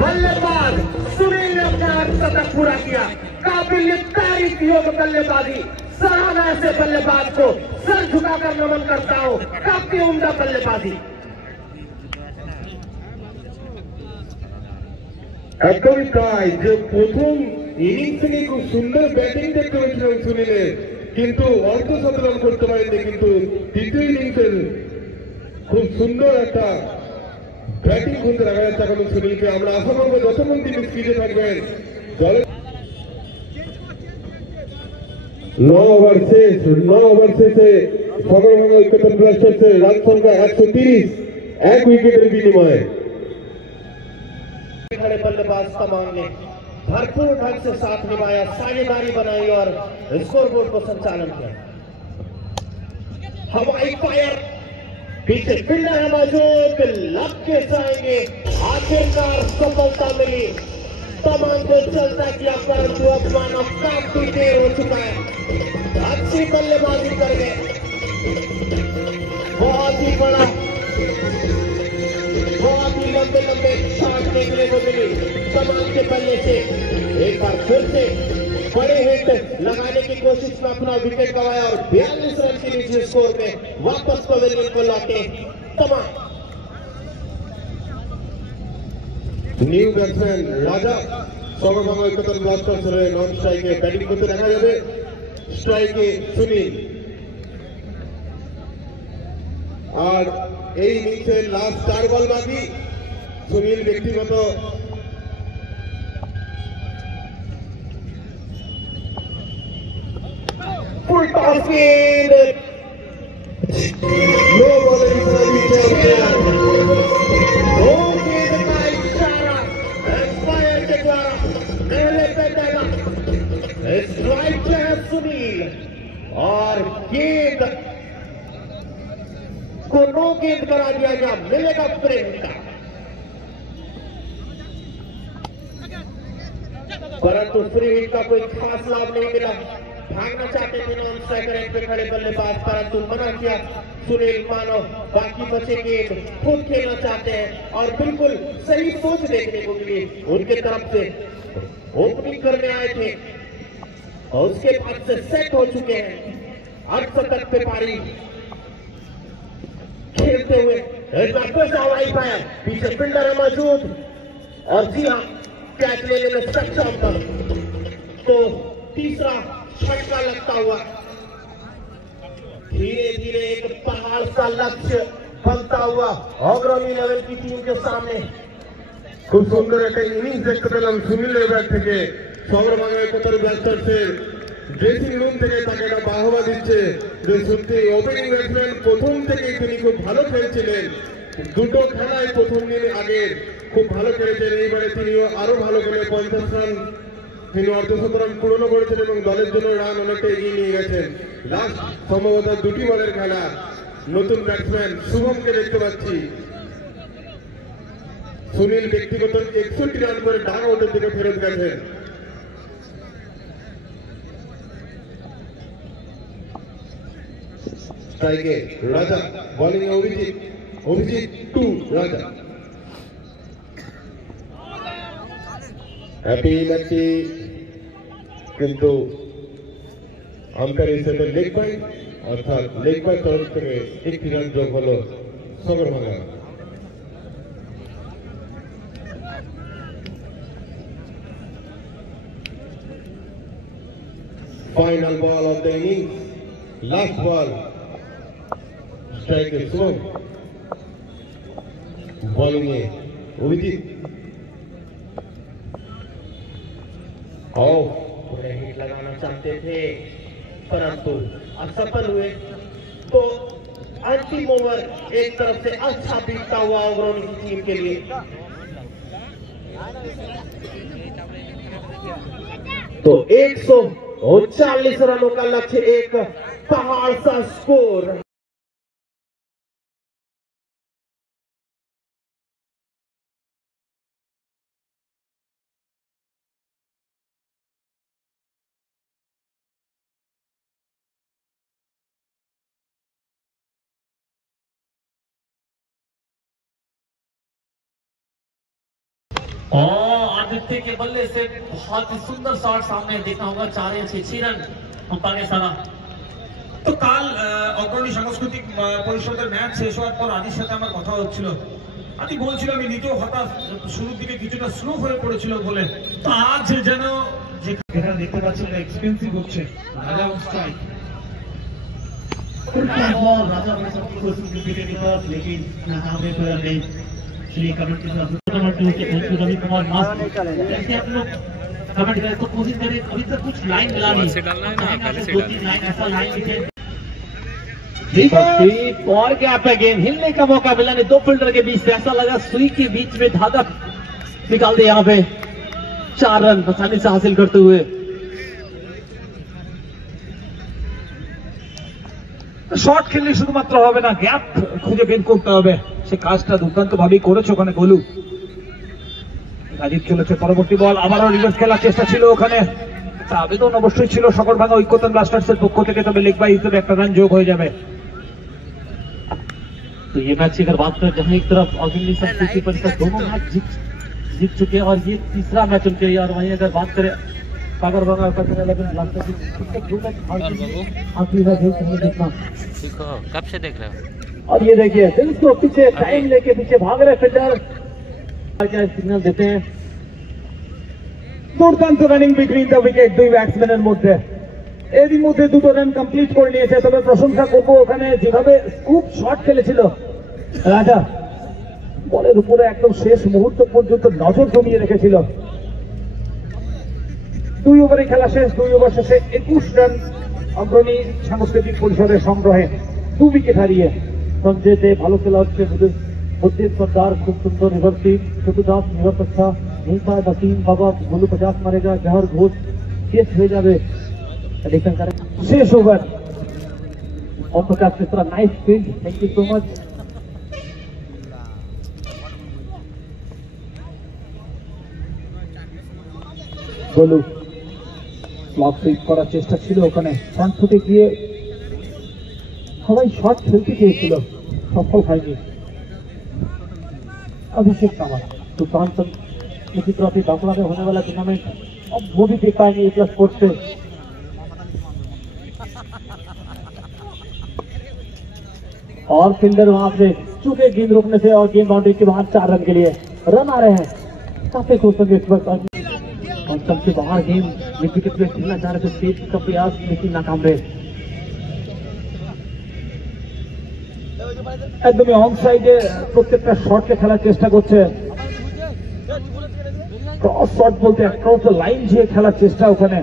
बल्लेबाज सुनील ने अपना शतक पूरा किया। काबिल तारीफ योग्य बल्लेबाजी, सराहना ऐसे बल्लेबाज को, सर झुकाकर नमन करता हूं। काफी उम्दा बल्लेबाजी। একদমই তাই, যে প্রথম ইনিংস থেকে খুব সুন্দর ব্যাটিং দেখতে পেয়েছিলাম সুনীলের, কিন্তু অর্ধ শতরান করতে পারেনি। কিন্তু তৃতীয় ইনিংসের খুব সুন্দর একটা ব্যাটিং করতে দেখা যাচ্ছে এখন সুনীলকে। আমরা আশা করবো যতক্ষণ তিনি স্ক্রিনে থাকবেন দলের 9 ওভার শেষে সগরভাঙ্গা উইকেট ব্লাস্টার্সের রান সংখ্যা 130, 1 উইকেটের বিনিময়ে। खड़े बल्लेबाज तमाम ने भरपूर ढंग से साथ निभाया, साझेदारी बनाई और स्कोरबोर्ड को संचालन किया। हवाई फायर, पीछे फील्डर है मौजूद, लग के जाएंगे। आखिरकार सफलता मिली। तमाम को चलता किया, परंतु अपमान अब काफी देर हो चुका है। अच्छी बल्लेबाजी कर गए, बहुत ही बड़ा, बहुत ही लंबे लंबे शॉट देखने को मिली कमाल के बल्ले से। एक बार फिर से बड़े हिट लगाने की कोशिश में अपना विकेट गंवाया और 42 रन के नीचे स्कोर पे वापस पवेलियन को लौटे तमाम। নিউ ব্যাটসম্যান রাজা সগরভাঙ্গা উইকেট ব্লাস্টার্সের নন স্ট্রাইকে ব্যাটিং করতে দেখা যাবে। স্ট্রাইকে সুনীল। আর এই ইনিংসের লাস্ট 4 বল বাকি। সুনীল ব্যক্তিগত full toss field. No ball दो गेंद का इशारा एम्पायर के द्वारा पहले पे डाला। स्ट्राइक पे है सुनील और गेंद को नो गेंद करा दिया गया। मिलेगा प्रेम का, परंतु फ्री हिट का कोई खास लाभ नहीं मिला। भागना चाहते थे नॉन स्ट्राइकर एंड पे खड़े बल्लेबाज, परंतु मना किया सुनील मानव। बाकी बचे गेंद खुद खेलना चाहते हैं और बिल्कुल सही सोच देखने को मिली उनके तरफ से। ओपनिंग करने आए थे और उसके बाद से सेट हो चुके हैं। अर्धशतक पे पारी खेलते हुए पीछे फील्डर है मौजूद और जी हाँ कैच लेने में सक्षम था। तो तीसरा छक्का लगता हुआ धीरे धीरे एक पहाड़ सा लक्ष्य बनता हुआ अग्रणी लेवल की टीम के सामने। খুব সুন্দর একটা ইনিংস দেখতে পেলাম সুনীলের ব্যাট থেকে। সগরভাঙ্গা কোথার ব্যাটসম্যান ড্রেসিং রুম থেকে তাকে একটা বাহবা দিচ্ছে যে সত্যি ওপেনিং ব্যাটসম্যান প্রথম থেকেই তিনি খুব ভালো খেলছিলেন। দুটো খেলায় প্রথম দিন আগে খুব ভালো খেলেছেন, এইবারে তিনিও আরো ভালো খেলে 50 রান তিনি অর্ধশতরান পূরণ করেছেন এবং দলের জন্য রান অনেকটা এগিয়ে নিয়ে গেছেন। লাস্ট সম্ভবত 2টি বলের খেলা। নতুন ব্যাটসম্যান শুভমকে দেখতে পাচ্ছি। সুনীল ব্যক্তিগত 61 রান করে ডাক আউটের দিকে ফেরত গেছেন। স্ট্রাইকে রাজা, বোলিং অভিজিৎ, অভিজিৎ 2 রাজা। হ্যাপি নাকি কিন্তু আম্পায়ার হিসেবে লেগ বাই অর্থাৎ লেগ বাই তরফ থেকে 1 রান যোগ হলো Sagarbhanga. Final ball of the innings, last ball. Strike is Shubham. Bowling है Abhijit. पूरे हिट लगाना चाहते थे परंतु असफल हुए। तो अंतिम ओवर एक तरफ से अच्छा बीतता हुआ अग्रणी की टीम के लिए। तो 139 रनों का लक्ष्य, एक पहाड़ सा स्कोर। और आदित्य के बल्ले से बहुत ही सुंदर शॉट सामने देखना होगा। 4 या 6 रन अंपायर सारा। তো কাল অগ্রণী সাংস্কৃতিক পরিষদের ম্যাচ শেষ হওয়ার পর আদির সাথে আমার কথা হচ্ছিল। আদি বলছিল আমি নিজেও হঠাৎ শুরুর দিকে কিছুটা স্লো হয়ে পড়েছিল বলে। তো আজ যেন যেখানে দেখতে পাচ্ছি এটা এক্সপেন্সিভ হচ্ছে রাজা স্ট্রাইক। राजा अपने सबकी कोशिश क्रिकेट की तरफ, लेकिन यहाँ पे कोई अपने श्री कमेंट की तरफ नंबर 2 के रवि कुमार मास्क जैसे आप लोग कमेंट करें तो कोशिश करें अभी तक कुछ लाइन मिला नहीं से डालना है ना, पहले से 2-3 लाइन ऐसा लाइन लिखे और गैप है, गेंद हिलने का मौका मिला नहीं। 2 फील्डर के बीच से ऐसा लगा सुई के बीच में धाधक निकाल दे। यहाँ पे 4 रन आसानी से हासिल करते हुए শর্ট খেললে শুধুমাত্র হবে না, গ্যাপ খুঁজে বের করতে হবে। সে কাজটা দুর্দান্ত ভাবেই করেছে ওখানে গোলু। রাজীব চলেছে পরবর্তী বল, আবারও রিভার্স খেলার চেষ্টা ছিল ওখানে। আবেদন অবশ্যই ছিল সগরভাঙ্গা ঐক্যতান ব্লাস্টার্সের পক্ষ থেকে, তবে লেগ বাই হিসেবে 1 রান যোগ হয়ে যাবে। तो ये मैच की अगर बात करें जहां एक तरफ ऑर्गेनाइज संस्कृति परिषद दोनों मैच जीत चुके हैं और ये तीसरा मैच उनके लिए। और वहीं अगर बात करें सागरभांगा का ब्लास्टर्स देखना देखो कब से देख रहे हो। और ये देखिए दिल को पीछे टाइम लेके पीछे भाग रहे फील्डर, क्या सिग्नल देते हैं। দুর্দান্ত রানিং বিটুইন দ্য উইকেট, দুই ব্যাটসম্যানের মধ্যে। এরই মধ্যে দুটো রান কমপ্লিট করে নিয়েছে। তবে প্রশংসা করবো ওখানে যেভাবে খুব শট খেলেছিল রাজা, বলের উপরে একদম শেষ মুহূর্ত পর্যন্ত নজর জমিয়ে রেখেছিল। 2 ওভারে খেলা শেষ। 2 ওভার শেষে 21 রান অগ্রণী সাংস্কৃতিক পরিষদের সংগ্রহে 2 উইকেট হারিয়ে। संजय दे ভালো খেলা হচ্ছে, बुद्धि सरदार खूब सुंदर रिवर्सिंग, चतुदास रिवर्स अच्छा नहीं था, नसीम बाबा गोलू 50 मारेगा, जहर घोष केस हो जावे एडिशन करे শেষ over. Om Prakash Mishra nice field, thank you so much. Golu block sweep করার চেষ্টা ছিল ওখানে, ফ্রন্ট ফুটে গিয়ে সবাই শট খেলতে চেয়েছিল, সফল হয়নি। अभिषेक कामत सुल्तान की ट्रॉफी बांकुड़ा में होने वाला टूर्नामेंट अब वो भी देख पाएंगे प्लस स्पोर्ट्स से। और फील्डर वहां से चूके गेंद रोकने से और गेंद बाउंड्री के बाहर 4 रन के लिए रन आ रहे हैं। काफी खुश होंगे इस वक्त। और सबसे बाहर गेंद विकेट पे खेलना चाह रहे थे, स्टेज का प्रयास लेकिन नाकाम रहे। একদমই অন সাইডে প্রত্যেকটা শটকে খেলার চেষ্টা করছে। ক্রস শট বলতে ক্রস লাইন দিয়ে খেলার চেষ্টা ওখানে।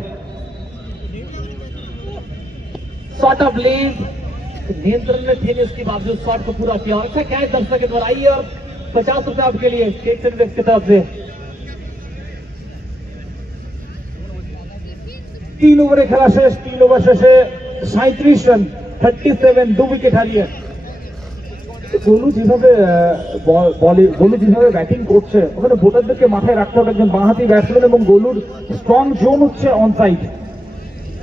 शॉट ऑफ लेग नियंत्रण में थे, इसके बावजूद शॉट को पूरा किया। अच्छा कैच दर्शक के द्वारा आई और 50 रुपए आपके लिए केक्स एंड बेक्स की तरफ से। 3 ওভারে খেলা শেষ। 3 ওভার শেষে 37 রান, 37, 2 উইকেট হারিয়ে। গোলু যেভাবে ব্যাটিং করছে ওখানে বোলারদেরকে মাথায় রাখতে হবে, একজন বাঁহাতি ব্যাটসম্যান এবং গোলুর স্ট্রং জোন হচ্ছে অন সাইড।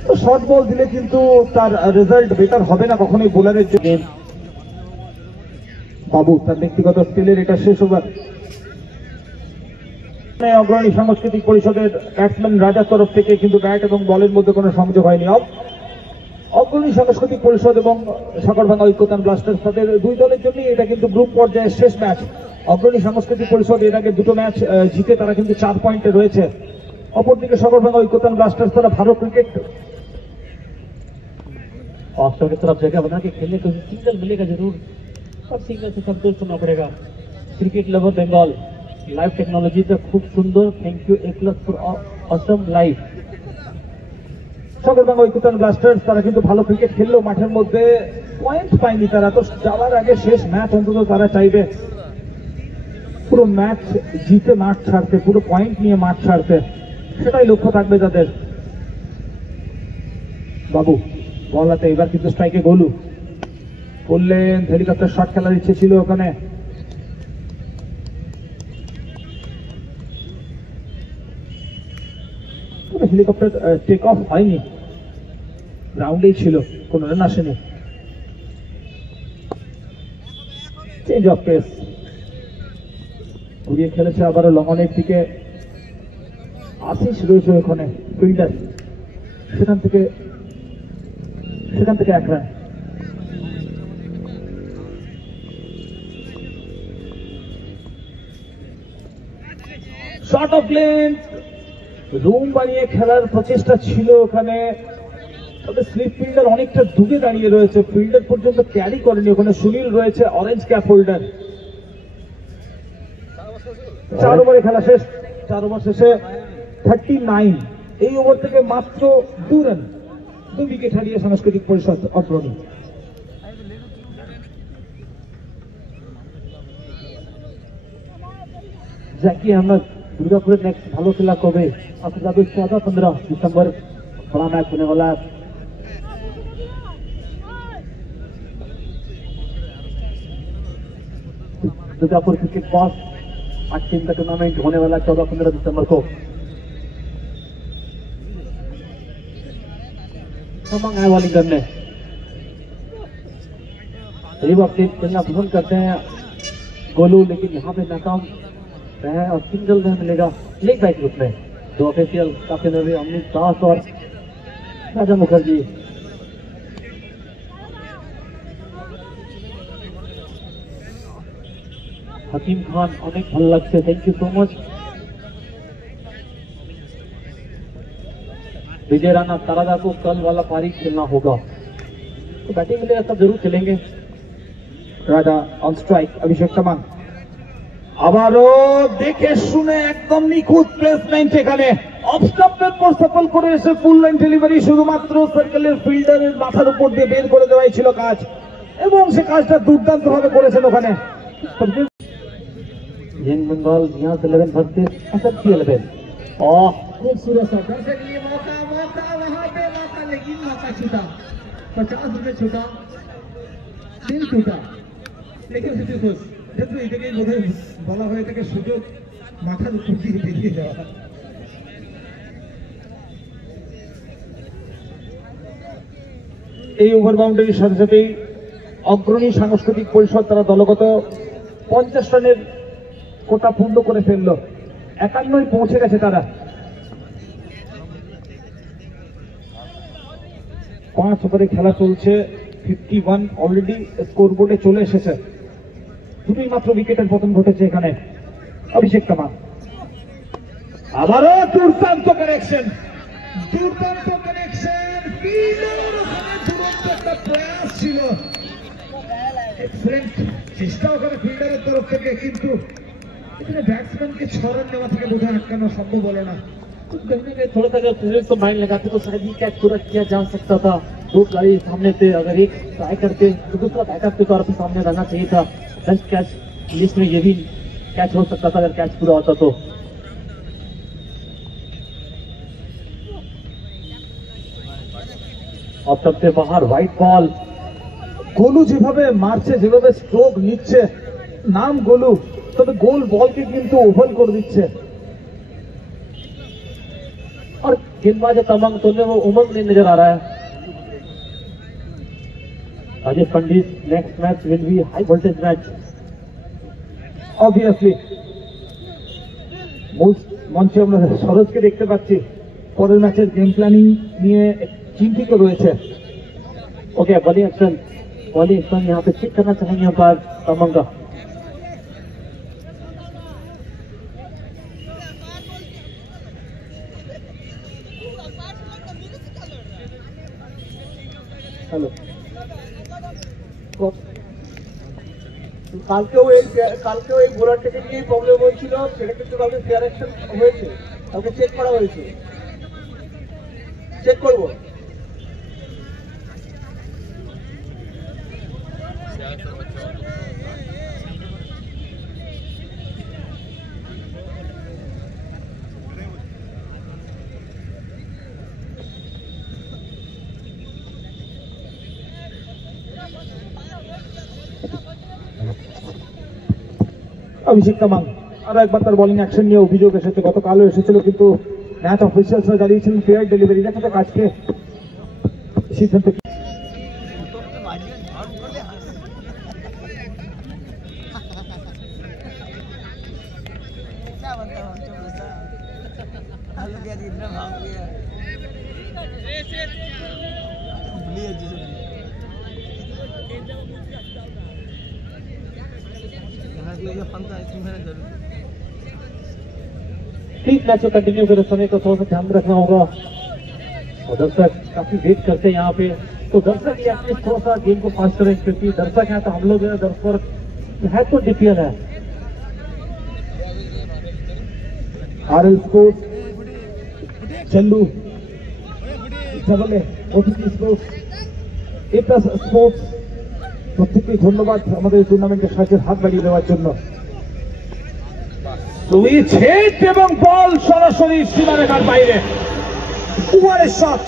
তো শর্ট বল দিলে কিন্তু তার রেজাল্ট বেটার হবে না কখনোই বোলারের জন্য। বাবু তার ব্যক্তিগত স্কিলের এটা শেষ ওভার। অগ্রণী সাংস্কৃতিক পরিষদের ব্যাটসম্যান রাজার তরফ থেকে কিন্তু ব্যাট এবং বলের মধ্যে কোনো সংযোগ হয়নি। অগ্রণী সাংস্কৃতিক পরিষদ এবং সাগরভাঙ্গা ঐক্যতান ব্লাস্টার্স তাদের 2 দলের জন্য এটা কিন্তু গ্রুপ পর্যায়ের শেষ ম্যাচ। অগ্রণী সাংস্কৃতিক পরিষদ এর আগে 2টো ম্যাচ জিতে তারা কিন্তু 4 পয়েন্টে রয়েছে। অপরদিকে সাগরভাঙ্গা ঐক্যতান ব্লাস্টার্স তারা ভালো ক্রিকেট ऑस्ट्रेलिया की तरफ जगह बना के खेलने को सिंगल मिलेगा जरूर, सब सिंगल से संतोष करना पड़ेगा। Cricket lover Bengal live technology का खूब सुंदर, thank you A+ for awesome live. Sagarbhanga Oikyatan Blasters তারা কিন্তু ভালো ক্রিকেট খেললেও মাঠের মধ্যে পয়েন্ট পায়নি। তারা তো যাওয়ার আগে শেষ ম্যাচ অন্তত তারা চাইবে পুরো ম্যাচ জিতে মাঠ ছাড়তে, পুরো পয়েন্ট নিয়ে মাঠ ছাড়তে, সেটাই লক্ষ্য থাকবে তাদের। বাবু বল হাতে, এবার কিন্তু স্ট্রাইকে গোলু করলেন। হেলিকপ্টার শট খেলার ইচ্ছে ছিল ওখানে। হেলিকপ্টার টেক অফ হয়নি, গ্রাউন্ডেই ছিল, কোন রান আসেনি। চেঞ্জ অফ পেস ঘুরিয়ে খেলেছে আবারও লঙ্গনের দিকে। আশিস রয়েছে ওখানে ফিল্ডার, সেখান থেকে 1 run. Short of length room বানিয়ে খেলার প্রচেষ্টা ছিল ওখানে, তবে স্লিপ ফিল্ডার অনেকটা দূরে দাঁড়িয়ে রয়েছে, ফিল্ডার পর্যন্ত ক্যারি করেনি। ওখানে সুনীল রয়েছে, অরেঞ্জ ক্যাপ হোল্ডার। 4 ওভারে খেলা শেষ। 4 ওভার শেষে 39। এই ওভার থেকে মাত্র 2 রান, 2 উইকেট হারিয়ে সাংস্কৃতিক পরিষদ অগ্রণী। জাকি আহমেদ दुर्गापुर नेक्स्ट भालो खेला कबे 14-15 दिसंबर बड़ा मैच होने वाला है। दुर्गापुर क्रिकेट बॉस 8 टीम का टूर्नामेंट होने वाला 14-15 दिसंबर को। आने वाली करने खेलना पसंद करते हैं गोलू, लेकिन यहाँ पे नाकाम है और सिंगल रन मिलेगा लेग बाई ग्रुप में। 2 ऑफिशियल काफी नवी अमित दास और राजा मुखर्जी। हकीम खान अनेक ভাল লাগছে, थैंक यू सो मच। विजय राणा तारादा को कल वाला पारी खेलना होगा, तो बैटिंग मिलेगा तब जरूर खेलेंगे। রাজা অন স্ট্রাইক, অভিষেক তামান আবারও দেখে শুনে একদম নিখুঁত প্লেসমেন্ট, এখানে অফ স্টাম্পের পর সফল করে এসে ফুল লাইন ডেলিভারি, শুধুমাত্র সার্কেলের ফিল্ডারের মাথার উপর দিয়ে বের করে দেওয়াই ছিল কাজ, এবং সে কাজটা দুর্দান্ত ভাবে করেছেন ওখানে। यंग बंगाल यहाँ से 11 वर्सेस SFC 11 और खूबसूरत सा दर्शक लिए मौका मौका वहां पे मौका, लेकिन मौका छूटा, 50 रुपए छूटा, दिल टूटा, लेकिन खुशी खुश যেহেতু এটাকে বোধহয় বলা হয়ে থাকে সুযোগ মাথার উপর দিয়ে বেরিয়ে যাওয়া। এই ওভার বাউন্ডারির সাথে সাথেই অগ্রণী সাংস্কৃতিক পরিষদ তারা দলগত 50 রানের কোটা পূর্ণ করে ফেললো, 51 পৌঁছে গেছে তারা। 5 ওভারে খেলা চলছে, 51 অলরেডি স্কোর বোর্ডে চলে এসেছে, দুটোই মাত্র উইকেটের পতন ঘটেছে এখানে। অভিষেক তামান আবারও দুর্দান্ত কানেকশন, দুর্দান্ত কানেকশন, ফিল্ডারের ওখানে দুরন্ত একটা প্রয়াস ছিল, এক্সেলেন্ট চেষ্টাও করে ফিল্ডারের তরফ থেকে, কিন্তু এখানে ব্যাটসম্যানকে 6 রান নেওয়া থেকে বোধহয় আটকানো সম্ভব হলো না। थोड़ा सा अगर फिजिक्स को माइंड लगाते तो शायद ये कैच पूरा किया जा सकता था। 2 खिलाड़ी सामने थे, अगर एक ट्राई करते तो दूसरा बैकअप के तौर पर सामने रहना चाहिए था। बेस्ट कैच लिस्ट में ये भी कैच हो सकता था अगर कैच पूरा होता तो। और सबसे बाहर व्हाइट बॉल, গোলু যেভাবে মারছে, যেভাবে স্ট্রোক নিচ্ছে, নাম গোলু, তবে গোল বলকে কিন্তু ওভাল করে দিচ্ছে। और गेंदबाज तमंग तो वो उमंग नहीं नजर आ रहा है। Ajay Pandit next match will be high voltage match. Obviously মূল মঞ্চে আমরা সরোজকে দেখতে পাচ্ছি, পরের ম্যাচের গেম প্ল্যানিং নিয়ে চিন্তিত রয়েছে। ओके बॉलिंग एक्शन यहाँ पे चेक करना चाहेंगे यहाँ पर तमंग का। হ্যালো, কালকেও এই বোলারটাকে নিয়ে প্রবলেম হয়েছিল, সেটা কিন্তু কালকে ফেয়ার অ্যাকশন হয়েছে, কালকে চেক করা হয়েছে, চেক করবো। অভিষেক তামান আরো একবার তার বোলিং অ্যাকশন নিয়ে অভিযোগ এসেছে, গতকালও এসেছিল, কিন্তু ম্যাচ অফিসিয়ালসরা জানিয়েছিলেন ফেয়ার ডেলিভারি। দেখা যাক আজকে সিদ্ধান্ত কি। तीन मैच को कंटिन्यू कर समय को थोड़ा सा ध्यान रखना होगा, और दर्शक काफी वेट करते हैं यहाँ पे, तो दर्शक ये एटलीस्ट थोड़ा सा गेम को फास्ट करें, क्योंकि दर्शक यहाँ तो हम लोग दर्शक है तो डीपीएल है। RL sports, Chandu double A, OTT sports, A plus sports, প্রত্যেককেই ধন্যবাদ আমাদের টুর্নামেন্টের সাহায্যের হাত বাড়িয়ে দেওয়ার জন্য। সুইচ হিট এবং বল সরাসরি সীমারেখার বাইরে, ওভারের শট।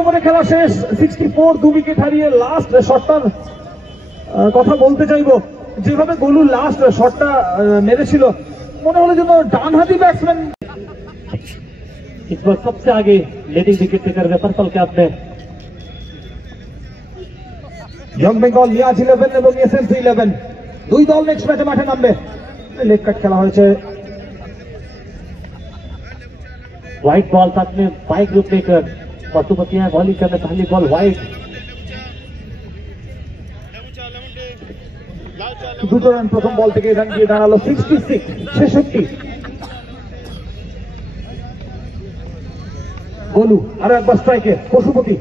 ওভারে খেলা শেষ, 64, 2 উইকেট হারিয়ে লাস্ট শটটার কথা বলতে চাইবো। যেভাবে গোলু লাস্ট শটটা মেরেছিল, মনে হলো যেন ডানহাতি ব্যাটসম্যান। इस बार सबसे आगे लीडिंग विकेट टेकर हुए पर्पल कैप में ইয়ং বেঙ্গল, নিয়াজ 11 এবং এসএমসি 11, দুই দল নেক্সট ম্যাচে মাঠে নামবে। লেগ কাট খেলা হয়েছে, व्हाइट बॉल साथ में बाइक ग्रुप लेकर पशुपति है बॉलिंग करने पहली बॉल व्हाइट। দুটো রান প্রথম বল থেকে রান দিয়ে দাঁড়ালো 66 গোলু আর একবার স্ট্রাইকে পশুপতি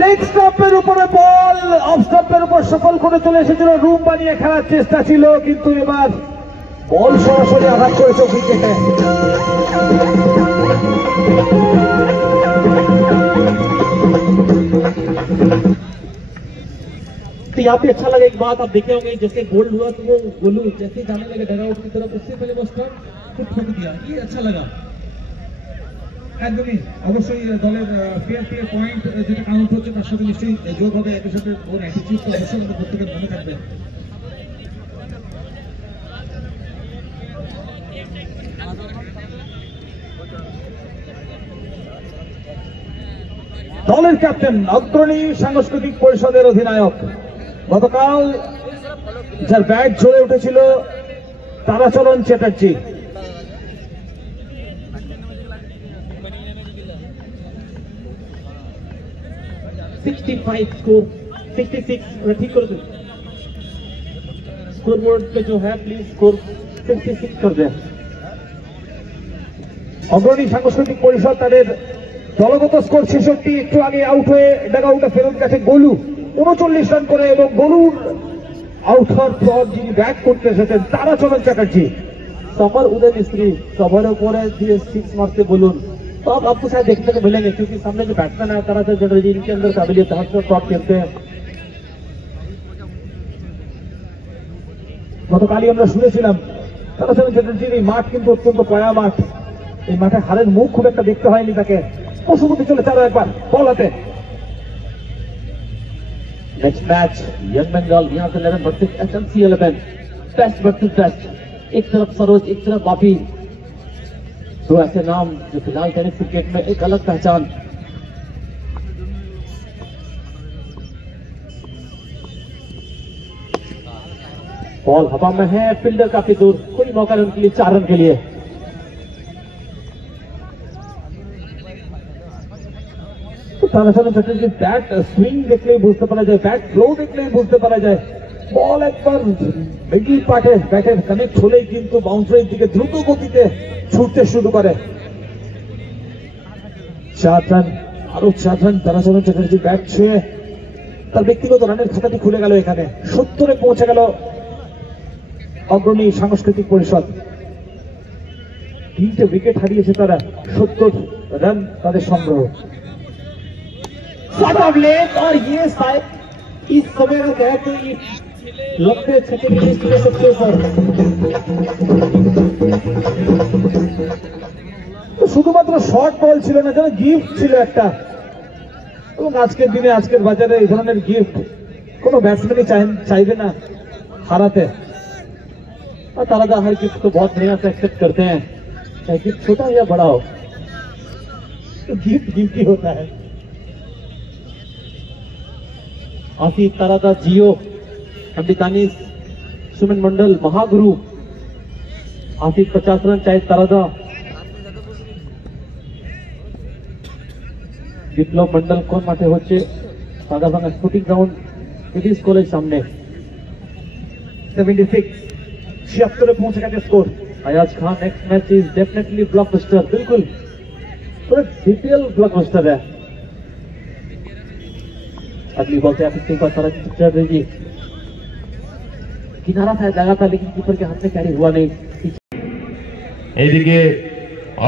লেগ স্টাম্পের উপরে বল অফ স্টাম্পের উপর সফল করে চলে এসেছিল রুম বানিয়ে খেলার চেষ্টা ছিল কিন্তু এবার বল সরাসরি আঘাত করেছে উইকেটে। तो यहाँ पे अच्छा लगा एक बात आप देखे होंगे जैसे गोल्ड हुआ तो वो गोलू जैसे जाने लगे डगआउट की तरफ उससे पहले वो स्टंप को ठोक दिया, ये अच्छा लगा। একদমই অবশ্যই দলের ফেয়ার প্লে পয়েন্ট যেটা কাউন্ট হচ্ছে তার সাথে নিশ্চয়ই যোগ হবে, একই সাথে ওর অ্যাটিটিউড তো অবশ্যই আমাদের প্রত্যেকের মনে থাকবে। দলের ক্যাপ্টেন অগ্রণী সাংস্কৃতিক পরিষদের অধিনায়ক গতকাল যার ব্যাট ঝরে উঠেছিল তারাচরণ চ্যাটার্জি। स्कोर 66 ठीक कर दो स्कोर बोर्ड पे जो है प्लीज स्कोर 66 कर दे। অগ্রণী সাংস্কৃতিক পরিষদ তাদের দলগত স্কোর 66, একটু আগে আউট হয়ে ডাগআউটে ফেরত গেছে গোলু 39 রান করে এবং গোলুর আউট হওয়ার পর যিনি ব্যাট করতে এসেছেন তারাচরণ চ্যাটার্জি। समर उदय मिस्त्री कवर ऊपर है 6 मारते बोलून तो अब आपको शायद देखने को मिलेंगे क्योंकि सामने जो बैट्समैन है ताराचरण चटर्जी इनके अंदर काबिलियत है, शॉट खेलते हैं। গতকালই আমরা শুনেছিলাম তারাচরণ চ্যাটার্জির এই মাঠ কিন্তু অত্যন্ত পয়া মাঠ, এই মাঠে হারের মুখ খুব একটা দেখতে হয়নি তাকে। পশুপতি চলে চারো একবার বল হাতে। नेक्स्ट मैच यंग बंगाल यहाँ से 11 versus SMC 11 test versus test, एक तरफ सरोज एक तरफ बापी, दो ऐसे नाम जो फिलहाल टेनिस क्रिकेट में एक अलग पहचान। बॉल हवा में है, फील्डर काफी दूर, कोई मौका नहीं उनके लिए 4 रन के लिए। তারাচরণ চ্যাটার্জির ব্যাট সুইং দেখলেই বুঝতে পারা যায়, ব্যাট ফ্লো দেখলেই বুঝতে পারা যায় বল একবার মিডল পার্টে ব্যাটের কানেক্ট হলেই কিন্তু বাউন্ডারির দিকে দ্রুত গতিতে ছুটতে শুরু করে। 4 রান, আরো 4 রান তারাচরণ চ্যাটার্জির ব্যাট ছুঁয়ে তার ব্যক্তিগত রানের খাতাটি খুলে গেল, এখানে 70-এ পৌঁছে গেল অগ্রণী সাংস্কৃতিক পরিষদ। 3টে উইকেট হারিয়েছে তারা, 70 রান তাদের সংগ্রহ। शॉट ऑफ लेग और ये शायद इस समय में कहे तो ये लंबे छक्के की लिस्ट ले सकते हो सर। তো শুধুমাত্র শর্ট বল ছিল না, যেন গিফট ছিল একটা, এবং আজকের দিনে আজকের বাজারে এই ধরনের গিফট কোনো ব্যাটসম্যানই চাইবে না হারাতে। और तारादा हर गिफ्ट को बहुत बढ़िया से एक्सेप्ट करते हैं, चाहे गिफ्ट छोटा हो या बड़ा हो, तो गिफ्ट गिफ्ट ही होता है। आसिफ तारादा जियो अम्बितानीस सुमन मंडल महागुरु आसिफ 50 रन चाहे तारादा বিপ্লব মন্ডল কোন মাঠে হচ্ছে সাদাভাঙা স্পোর্টিং গ্রাউন্ড ব্রিটিশ কলেজ সামনে। 76 76 पहुंच गया score. Ayaz Khan next match is definitely blockbuster, बिल्कुल पूरा डिटेल ब्लॉकबस्टर है। अगली बॉल से फिफ्टी पर चटर्जी किनारा शायद लगा था लेकिन कीपर के हाथ में कैरी हुआ नहीं। এইদিকে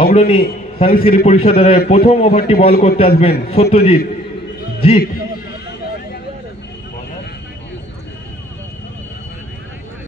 অগ্রণী সাংস্কৃতিক পরিষদের প্রথম ওভারটি বল করতে আসবেন সত্যজিৎ জিৎ।